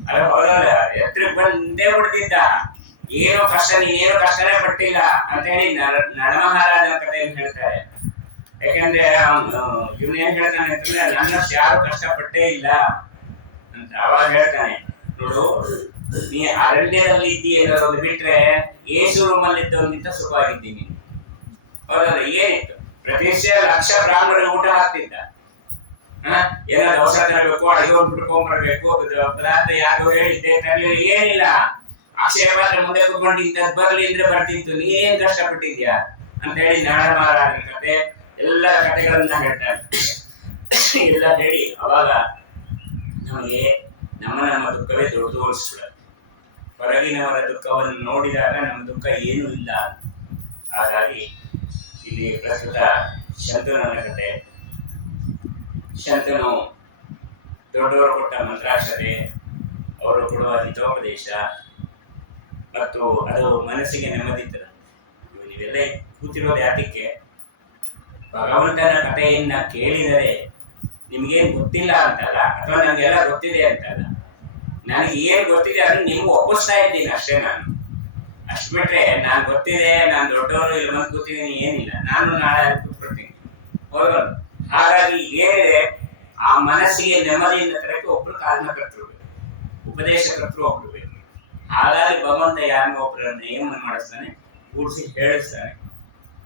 ಅಲ್ಲ ಹೌದಲ್ಲ, ಎದುರು ಬಂದೇ ಬಿಡ್ತಿದ್ದ. ಏನೋ ಕಷ್ಟ, ನೀನೇನೋ ಕಷ್ಟನೇ ಪಟ್ಟಿಲ್ಲ ಅಂತ ಹೇಳಿ ನಳಮಹಾರಾಜನ ಕಥೆಯನ್ನು ಹೇಳ್ತಾರೆ. ಯಾಕಂದ್ರೆ ಇವನು ಏನ್ ಹೇಳ್ತಾನೆ ಅಂತಂದ್ರೆ, ನನ್ನಷ್ಟು ಯಾರು ಕಷ್ಟಪಟ್ಟೇ ಇಲ್ಲ ಅಂತ. ಅವಾಗ ಹೇಳ್ತಾನೆ, ನೋಡು ನೀ ಅರಣ್ಯದಲ್ಲಿ ಇದ್ದೀಯನ್ನೋದು ಬಿಟ್ರೆ ಏಸು ರೂಮಲ್ಲಿ ಇದ್ದವನಿಗಿಂತ ಸುಖವಾಗಿದ್ದೀನಿ. ಹೌದಲ್ಲ? ಏನಿತ್ತು? ಪ್ರತಿಷ್ಠೆ ಲಕ್ಷ ಬ್ರಾಹ್ಮಣರಿಗೆ ಊಟ ಹಾಕ್ತಿದ್ದ. ಏನೋ ದವಸ ತರಬೇಕು, ಅಡಿಗೆ ಬಿಟ್ಕೊಂಡ್ಬರ್ಬೇಕು, ಪದಾರ್ಥ ಯಾರು ಹೇಳಿದ್ದೆ ತರಲಿ, ಏನಿಲ್ಲ. ಅಕ್ಷಯಪಾತ್ರ ಮುಂದೆ ಕೂತ್ಕೊಂಡು ಇಂಥದ್ದು ಬರ್ಲಿ ಅಂದ್ರೆ ಬರ್ತಿತ್ತು. ನೀನೇನ್ ಕಷ್ಟಪಟ್ಟಿದ್ಯಾ ಅಂತ ಹೇಳಿ ನಳಮಹಾರಾಜನ ಕತೆ ಎಲ್ಲ ಕಥೆಗಳನ್ನ ಹೇಳ್ತಾರೆ. ಎಲ್ಲ ಹೇಳಿ ಅವಾಗ ನಮಗೆ ನಮ್ಮ ದುಃಖವೇ ದೊಡ್ಡದು ಅನಿಸ್ಬಿಡುತ್ತೆ. ಹೊರಗಿನವರ ದುಃಖವನ್ನು ನೋಡಿದಾಗ ನಮ್ಮ ದುಃಖ ಏನೂ ಇಲ್ಲ. ಹಾಗಾಗಿ ಇಲ್ಲಿ ಪ್ರಸ್ತುತ ಶಂತನುನ ಕಥೆ. ಶಂತನು ದೊಡ್ಡವರು ಕೊಟ್ಟ ಮಂತ್ರಾಕ್ಷತೆ, ಅವರು ಕೊಡುವ ಹಿತೋಪದೇಶ ಮತ್ತು ಅದು ಮನಸ್ಸಿಗೆ ನೆಮ್ಮದಿ ತರುತ್ತೆ. ನೀವೆಲ್ಲ ಕೂತಿರೋದು ಯಾತಕ್ಕೆ? ಭಗವಂತನ ಕಥೆಯನ್ನ ಕೇಳಿದರೆ ನಿಮ್ಗೇನು ಗೊತ್ತಿಲ್ಲ ಅಂತಲ್ಲ, ಅಥವಾ ನನಗೆಲ್ಲ ಗೊತ್ತಿದೆ ಅಂತಲ್ಲ. ನನಗೆ ಏನು ಗೊತ್ತಿದೆ ಅದನ್ನು ನಿಮ್ಗೆ ಒಪ್ಪಿಸ್ತಾ ಇದ್ದೀನಿ ಅಷ್ಟೇ. ನಾನು ಅಷ್ಟು ಬಿಟ್ರೆ ನಾನು ಗೊತ್ತಿದೆ, ನಾನು ದೊಡ್ಡವರು ಇಲ್ಲಿ ಬಂದು ಕೂತಿದ್ದೀನಿ ಏನಿಲ್ಲ. ನಾನು ನಾಳೆ ಕೂತ್ಕೊಳ್ತೀನಿ, ಹೌದು. ಹಾಗಾಗಿ ಏನಿದೆ ಆ ಮನಸ್ಸಿಗೆ ನೆಮ್ಮದಿಯಿಂದ ತರಕ್ಕೆ ಒಬ್ರು ಕಾರಣ ಕರ್ತೃಬೇಕು, ಉಪದೇಶ ಕರ್ತೃ ಒಬ್ರು ಬೇಕು. ಹಾಗಾಗಿ ಭಗವಂತ ಯಾರನ್ನ ಒಬ್ಬರನ್ನ ನೇಮನ ಮಾಡಿಸ್ತಾನೆ, ಕೂಡಿಸಿ ಹೇಳಿಸ್ತಾನೆ,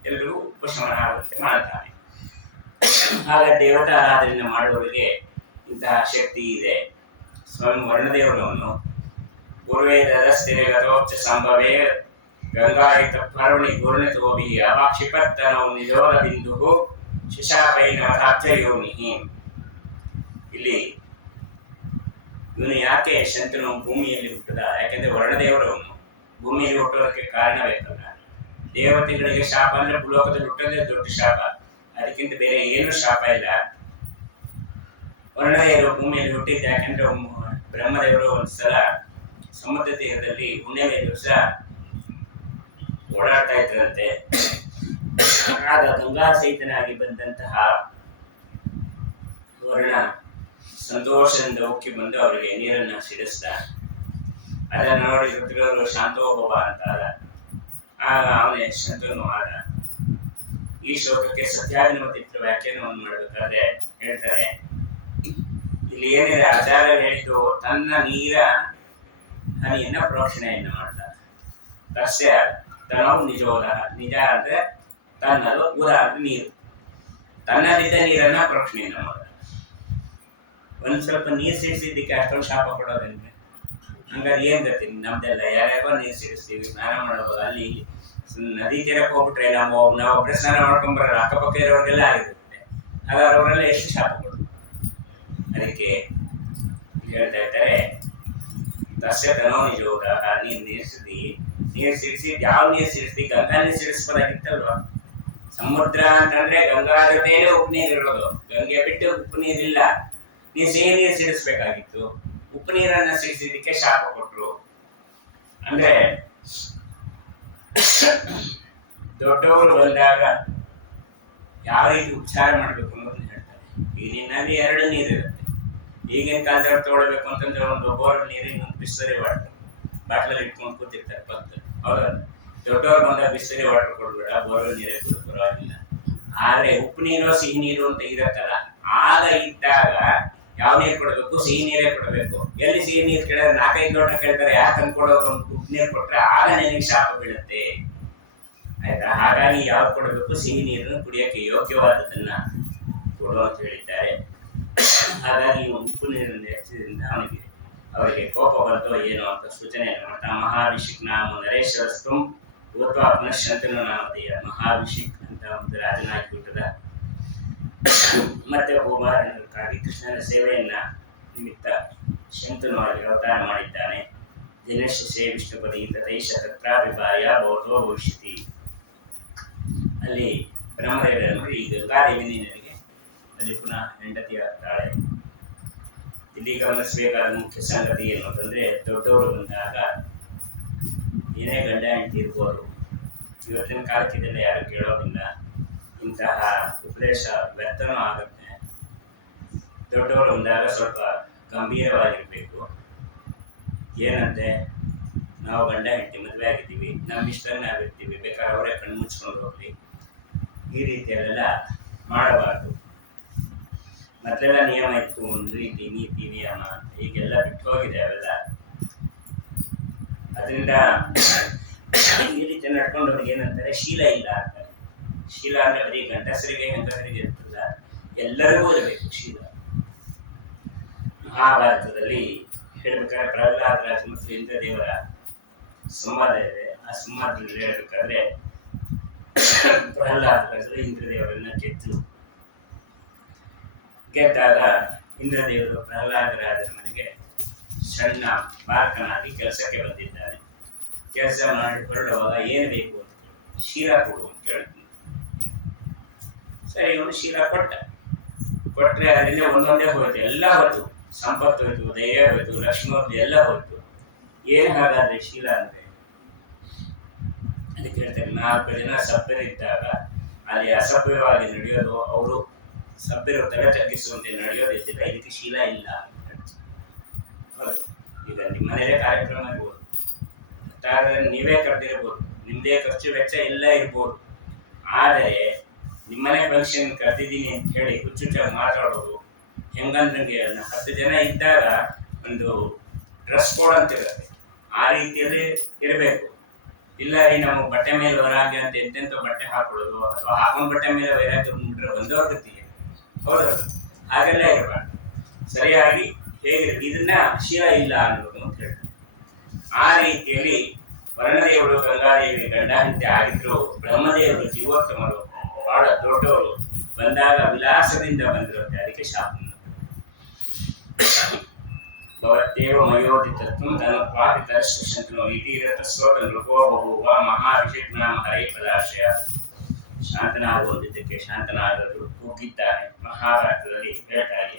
ಎಲ್ಲರಿಗೂ ಉಪಶಮನ ಆಗುತ್ತೆ ಮಾಡ್ತಾನೆ. ಆಗ ದೇವತಾ ಆರಾಧನೆ ಮಾಡುವವರಿಗೆ ಇಂತಹ ಶಕ್ತಿ ಇದೆ. ಸ್ವಯಂ ವರ್ಣದೇವರವನು ಪೂರ್ವೇದ ಸ್ಥಿರಗತೋಚ್ಚ ಸಂಭವೇ ಗಂಗಾಯಿತ ಪರ್ವಣಿ ಗುರುಣಿತೋಭಿ ಅವಾಕ್ಷಿಪತ್ತನೋ ನಿಜೋಲ ಬಿಂದು ಶಿಶಾಪೈನ ಯೋನಿ. ಇಲ್ಲಿ ಇವನು ಯಾಕೆ ಶಂತನು ಭೂಮಿಯಲ್ಲಿ ಹುಟ್ಟದ? ಯಾಕೆಂದ್ರೆ ವರ್ಣದೇವರವನು ಭೂಮಿಯಲ್ಲಿ ಹುಟ್ಟೋದಕ್ಕೆ ಕಾರಣ ಬೇಕಲ್ಲ. ದೇವತೆಗಳಿಗೆ ಶಾಪ ಅಂದ್ರೆ ಭೂಲೋಕದಲ್ಲಿ ಹುಟ್ಟೋದೇ ದೊಡ್ಡ ಶಾಪ, ಅದಕ್ಕಿಂತ ಬೇರೆ ಏನು ಶಾಪ ಇಲ್ಲ. ವರ್ಣದೇವರು ಭೂಮಿಯಲ್ಲಿ ಹುಟ್ಟಿದ್ದ ಯಾಕೆಂದ್ರೆ ಬ್ರಹ್ಮದೇವರು ಒಂದ್ಸಲ ಸಮುದ್ರ ತೀರದಲ್ಲಿ ಹುಣ್ಣಿಮೆ ದಿವಸ ಓಡಾಡ್ತಾ ಇದ್ರಂತೆ. ಆಗ ಗಂಗಾ ಸಹಿತನಾಗಿ ಬಂದಂತಹ ವರ್ಣ ಸಂತೋಷದಿಂದ ಉಕ್ಕಿ ಬಂದು ಅವರಿಗೆ ನೀರನ್ನ ಸಿಡಿಸ್ದ. ಅದನ್ನು ನೋಡಿ ರುದ್ರವರು ಶಾಂತೋಭವ ಅಂತ ಆದ. ಆಗ ಅವನೇ ಶಂತನು ಆದ. ಈ ಶ್ಲೋಕಕ್ಕೆ ಸತ್ಯಾಭಿನವತಿತ್ರ ವ್ಯಾಖ್ಯಾನವನ್ನು ಮಾಡಬೇಕಾದ್ರೆ ಹೇಳ್ತಾರೆ, ಇಲ್ಲಿ ಏನಿದೆ ಆಚಾರ್ಯ ಹೇಳಿದ್ದು ತನ್ನ ನೀರ ಹನಿಯನ್ನ ಪ್ರೋಕ್ಷಣೆಯನ್ನು ಮಾಡ್ತಾರೆ. ತಸ್ಯ ತನವು ನಿಜೋದ. ನಿಜ ಅಂದ್ರೆ ತನ್ನದು, ಉದ ಅಂದ್ರೆ ನೀರು. ತನ್ನದಿದ್ದ ನೀರನ್ನ ಪ್ರೋಕ್ಷಣೆಯನ್ನು ಮಾಡ್ತಾರೆ. ಒಂದ್ ಸ್ವಲ್ಪ ನೀರು ಸಿಡಿಸಿದ್ದಕ್ಕೆ ಅಷ್ಟೊಂದು ಶಾಪ ಕೊಡೋದಂದ್ರೆ ಹಂಗಾರೆ ಏನ್ ಗತಿ? ನಮ್ದೆಲ್ಲ ಯಾರ್ಯಾರೋ ನೀರು ಸಿಡಿಸ್ತೀವಿ, ಸ್ನಾನ ಮಾಡಬಹುದು. ಅಲ್ಲಿ ನದಿ ತೀರಕ್ಕೆ ಹೋಗ್ಬಿಟ್ರೆ ನಾವು ಒಬ್ಬರೇ ಸ್ನಾನ ಮಾಡ್ಕೊಂಡ್ಬರೋರು, ಅಕ್ಕಪಕ್ಕ ಇರೋರಿಗೆಲ್ಲ ಆಗಿರುತ್ತೆ. ಹಾಗಾದ್ರೆ ಅವರೆಲ್ಲ ಎಷ್ಟು ಶಾಪ ಕೊಡೋದು? ಅದಕ್ಕೆ ಹೇಳ್ತಾ ಇದ್ದಾರೆ, ತಸ್ಯ ತನೋ ನಿಜೋದ. ನೀರು ಸಿಡಿಸಿ ಯಾವ ನೀರು ಸಿಡಿಸ್ತಿ? ಗಂಗಾ ನೀರು ಸಿಡಿಸ್ಬೋದಾಗಿತ್ತಲ್ವಾ? ಸಮುದ್ರ ಅಂತಂದ್ರೆ ಗಂಗಾ ಜೊತೆಯೇ ಉಪ್ಪು ನೀರು ಇರೋದು, ಗಂಗೆ ಬಿಟ್ಟು ಉಪ್ಪು ನೀರಿಲ್ಲ. ನೀರು ಸಿಹಿ ನೀರು ಸಿಡಿಸ್ಬೇಕಾಗಿತ್ತು, ಉಪ್ಪು ನೀರನ್ನ ಸಿಡಿಸಿದ್ದಕ್ಕೆ ಶಾಪ ಕೊಟ್ರು. ಅಂದ್ರೆ ದೊಡ್ಡವರು ಬಂದಾಗ ಯಾವ ರೀತಿ ಉಪಚಾರ ಮಾಡ್ಬೇಕು ಅನ್ನೋದನ್ನ ಹೇಳ್ತಾರೆ. ಈಗಿನಲ್ಲಿ 2 ನೀರಿರುತ್ತೆ. ಈಗಿನ ಕಾಲದವ್ರು ತೊಗೊಳ್ಬೇಕು ಅಂತಂದ್ರೆ ಒಂದು ಬೋರ್ ನೀರು, ಇನ್ನೊಂದು ಬಿಸ್ಲರಿ ವಾಟರ್ ಬಾಟ್ಲಲ್ಲಿ ಇಟ್ಕೊಂಡು ಕೂತಿರ್ತಾರೆ ಪಕ್ಕದಲ್ಲಿ. ಹೌದಾ? ದೊಡ್ಡವ್ರು ಬಂದಾಗ ಬಿಸ್ಲರಿ ವಾಟರ್ ಕೊಡ್ಬೇಡ, ಬೋರ್ವೆಲ್ ನೀರೇ ಕೊಡು, ಪರವಾಗಿಲ್ಲ. ಆದ್ರೆ ಉಪ್ಪು ನೀರು ಸಿಹಿ ನೀರು ಅಂತ ಇರತ್ತಲ್ಲ, ಆಗ ಇದ್ದಾಗ ಯಾವ ನೀರು ಕೊಡಬೇಕು? ಸಿಹಿ ನೀರೇ ಕೊಡಬೇಕು. ಎಲ್ಲಿ ಸಿಹಿ ನೀರು ಕೇಳಿದ್ರೆ 4-5 ಲೋಟ ಕೇಳ್ತಾರೆ, ಯಾಕೆ ತಂದ್ಕೊಡೋರು? ಒಂದು ಉಪ್ಪು ನೀರು ಕೊಟ್ರೆ ಆಗ ನಿನಗೆ ಶಾಪ ಬೀಳುತ್ತೆ, ಆಯ್ತಾ? ಹಾಗಾಗಿ ಯಾವ್ದು ಕೊಡಬೇಕು? ಸಿಹಿ ನೀರನ್ನು ಕುಡಿಯಕ್ಕೆ ಯೋಗ್ಯವಾದದನ್ನ ಕೊಡು ಅಂತ ಹೇಳಿದ್ದಾರೆ. ಹಾಗಾಗಿ ಉಪ್ಪು ನೀರನ್ನು ಹೆಚ್ಚಿದ್ರಿಂದ ಅವರಿಗೆ ಕೋಪ ಬಂತೋ ಏನೋ ಅಂತ ಸೂಚನೆಯನ್ನು ಮಾಡ್ತಾ ಮಹಾಭಿಷಿಕ್ ನಾಮ ನರೇಶ್ವರಸ್ತು ಭೂತ್ವ ಪುನಃಶಂತನು ನಾಮಧೇಯ. ಮಹಾಭಿಷಿಕ್ ಅಂತ ಒಂದು ರಾಜನಾಗಿ ಹುಟ್ಟದ. ಮತ್ತೆ ಭೂಮಾರಕ್ಕಾಗಿ ಕೃಷ್ಣನ ಸೇವೆಯನ್ನ ನಿಮಿತ್ತ ಶಂತನುವಾಗಿ ಅವತಾರ ಮಾಡಿದ್ದಾನೆ. ದಿನಶೇ ವಿಷ್ಣುಪದಿ ತೈಷ ತತ್ರಾಭಿಪಾಯ ಭವತೋ ಭವಿಷ್ಯತಿ. ಅಲ್ಲಿ ಬ್ರಹ್ಮದೇವರನ್ನು ಈ ಗಂಗಾದೇವಿ ನನಗೆ ಅಲ್ಲಿ ಪುನಃ ಹೆಂಡತಿ ಆಗ್ತಾಳೆ. ಇಲ್ಲಿ ಗಮನಿಸಬೇಕಾದ ಮುಖ್ಯ ಸಂಗತಿ ಏನು ಅಂತಂದ್ರೆ, ದೊಡ್ಡವರು ಬಂದಾಗ ಏನೇ ಗಂಡ ಹೆಂಡತಿ ಇರ್ಬೋದು, ಇವತ್ತಿನ ಕಾಲಕ್ಕೆ ಇದೆಲ್ಲ ಯಾರು ಕೇಳೋದಿಲ್ಲ. ಇಂತಹ ಉಪದೇಶ ವ್ಯರ್ಥನೂ ಆಗುತ್ತೆ. ದೊಡ್ಡವರು ಬಂದಾಗ ಸ್ವಲ್ಪ ಗಂಭೀರವಾಗಿರ್ಬೇಕು. ಏನಂತೆ, ನಾವು ಗಂಡ ಹೆಂಡತಿ ಮದುವೆ ಆಗಿದ್ದೀವಿ, ನಮ್ಮ ಇಷ್ಟನೇ ಆಗಿರ್ತೀವಿ, ಬೇಕಾದ್ರೆ ಅವರೇ ಕಣ್ಣು ಮುಚ್ಕೊಂಡು ಹೋಗ್ಲಿ, ಈ ರೀತಿಯಲ್ಲೆಲ್ಲ ಮಾಡಬಾರ್ದು. ಮೊದಲೆಲ್ಲ ನಿಯಮ ಇತ್ತು, ಒಂದು ರೀತಿ ನೀತಿ ನಿಯಮ, ಈಗೆಲ್ಲ ಬಿಟ್ಟು ಹೋಗಿದೆ ಅವೆಲ್ಲ. ಅದರಿಂದ ಈ ರೀತಿ ನಡ್ಕೊಂಡವ್ರಿಗೆ ಏನಂತಾರೆ, ಶೀಲ ಇಲ್ಲ ಅಂತಾರೆ. ಶೀಲ ಅಂದ್ರೆ ಬರೀ ಗಂಡಸರಿಗೆ ಹೆಂಗಸರಿಗೆ ಇರ್ತಲ್ಲ, ಎಲ್ಲರಿಗೂ ಇರಬೇಕು ಶೀಲ. ಮಹಾಭಾರತದಲ್ಲಿ ಹೇಳ್ಬೇಕಾದ್ರೆ ಪ್ರಹ್ಲಾದ ರಾಜ ಮತ್ತು ಇಂದ್ರದೇವರ ಸಂವಾದ ಇದೆ. ಆ ಸಂವಾದದಲ್ಲಿ ಹೇಳ್ಬೇಕಾದ್ರೆ ಪ್ರಹ್ಲಾದ ರಾಜರು ಇಂದ್ರದೇವರನ್ನ ಗೆದ್ದಾಗ ಇಂದ್ರದೇವರು ಪ್ರಹ್ಲಾದ ರಾಜರ ಮನೆಗೆ ಸಣ್ಣ ಬಾಲಕನಾಗಿ ಕೆಲಸಕ್ಕೆ ಬಂದಿದ್ದಾರೆ. ಕೆಲಸ ಮಾಡಿ ಹೊರಡುವಾಗ ಏನು ಬೇಕು ಅಂತ ಶೀಲ ಕೊಡು ಅಂತ ಕೇಳ್ತೀನಿ. ಸರಿ, ಇವನು ಶೀಲ ಕೊಟ್ಟರೆ ಅದರಿಂದ ಒಂದೊಂದೇ ಹೋಯ್ತು, ಎಲ್ಲ ಹೋಯ್ತು, ಸಂಪತ್ತು ಹೋಯ್ತು, ಧೈರ್ಯ ಹೋಯ್ತು, ಲಕ್ಷ್ಮಿ ಹೋಯ್ತು, ಎಲ್ಲ ಹೋಯ್ತು. ಏನು ಹಾಗಾದ್ರೆ ಶೀಲ ಅಂದ್ರೆ? ಅದಕ್ಕೆ ಹೇಳ್ತಾರೆ, 4 ಜನ ಸಭ್ಯರಿದ್ದಾಗ ಅಲ್ಲಿ ಅಸಭ್ಯವಾಗಿ ನಡೆಯೋದು, ಅವರು ಸಭ್ಯರು ತಲೆ ತಗ್ಗಿಸುವಂತೆ ನಡೆಯೋದು ಇದ್ದಿಲ್ಲ, ಇದಕ್ಕೆ ಶೀಲ ಇಲ್ಲ. ಹೌದು, ಈಗ ನಿಮ್ಮ ಮನೆಯಲ್ಲೇ ಕಾರ್ಯಕ್ರಮ ಇರ್ಬೋದು, ನೀವೇ ಕರೆದಿರ್ಬೋದು, ನಿಮ್ಮದೇ ಖರ್ಚು ವೆಚ್ಚ ಎಲ್ಲ ಇರ್ಬೋದು. ಆದರೆ ನಿಮ್ಮನೆ ಫಂಕ್ಷನ್ ಕರೆದಿದ್ದೀನಿ ಅಂತ ಹೇಳಿ ಹುಚ್ಚುಚ್ಚಾಗಿ ಮಾತಾಡೋದು ಹೆಂಗಂದ್ರೆ, 10 ಜನ ಇದ್ದಾಗ ಒಂದು ಡ್ರೆಸ್ ಕೋಡ್ ಅಂತ ಇರುತ್ತೆ, ಆ ರೀತಿಯಲ್ಲಿ ಇರಬೇಕು. ಇಲ್ಲ ರೀ, ನಮಗೆ ಬಟ್ಟೆ ಮೇಲೆ ವೈರಾಗ್ಯ ಅಂತ ಎಂತೆಂಥ ಬಟ್ಟೆ ಹಾಕೊಳ್ಳೋದು, ಅಥವಾ ಹಾಕೊಂಡ್ ಬಟ್ಟೆ ಮೇಲೆ ವೈರಾಗ್ಯ ಬಂದವ್ರ ಗತಿಗೆ, ಹೌದು, ಹಾಗೆಲ್ಲ ಇರಬಾರ್ದು. ಸರಿಯಾಗಿ ಹೇಗೆ ಇದನ್ನ ಶೀಲ ಇಲ್ಲ ಅನ್ನೋದು ಅಂತ ಹೇಳ್ತಾರೆ. ಆ ರೀತಿಯಲ್ಲಿ ವರ್ಣದೇವರು ಗಂಗಾದೇವಿ ಗಂಡ ಹೆಂಡತಿ ಆಗಿದ್ರು, ಬ್ರಹ್ಮದೇವರು ಜೀವೋತ್ತಮರು, ಬಹಳ ದೊಡ್ಡವರು, ಬಂದಾಗ ವಿಲಾಸದಿಂದ ಬಂದಿರುತ್ತೆ, ಅದಕ್ಕೆ ಶಾಪ. ಭವತ್ತೇವ ಮಯೋದಿತತ್ವಂ ಧನಪಾದಿತರಶ್ಚಂತನೋ ಇತಿ ರತಸ್ವತಂತ್ರೋ ಬಹುವ ಮಹಾವಿಷಜ್ಞಾನ ಹರೇ ಪದಾಶಯ. ಶಾಂತನಾಗುವುದಕ್ಕೆ ಶಾಂತನಾಗಲು ಕೂಗಿದ್ದಾನೆ. ಮಹಾಭಾರತದಲ್ಲಿ ಹೇಳ್ತಾರೆ,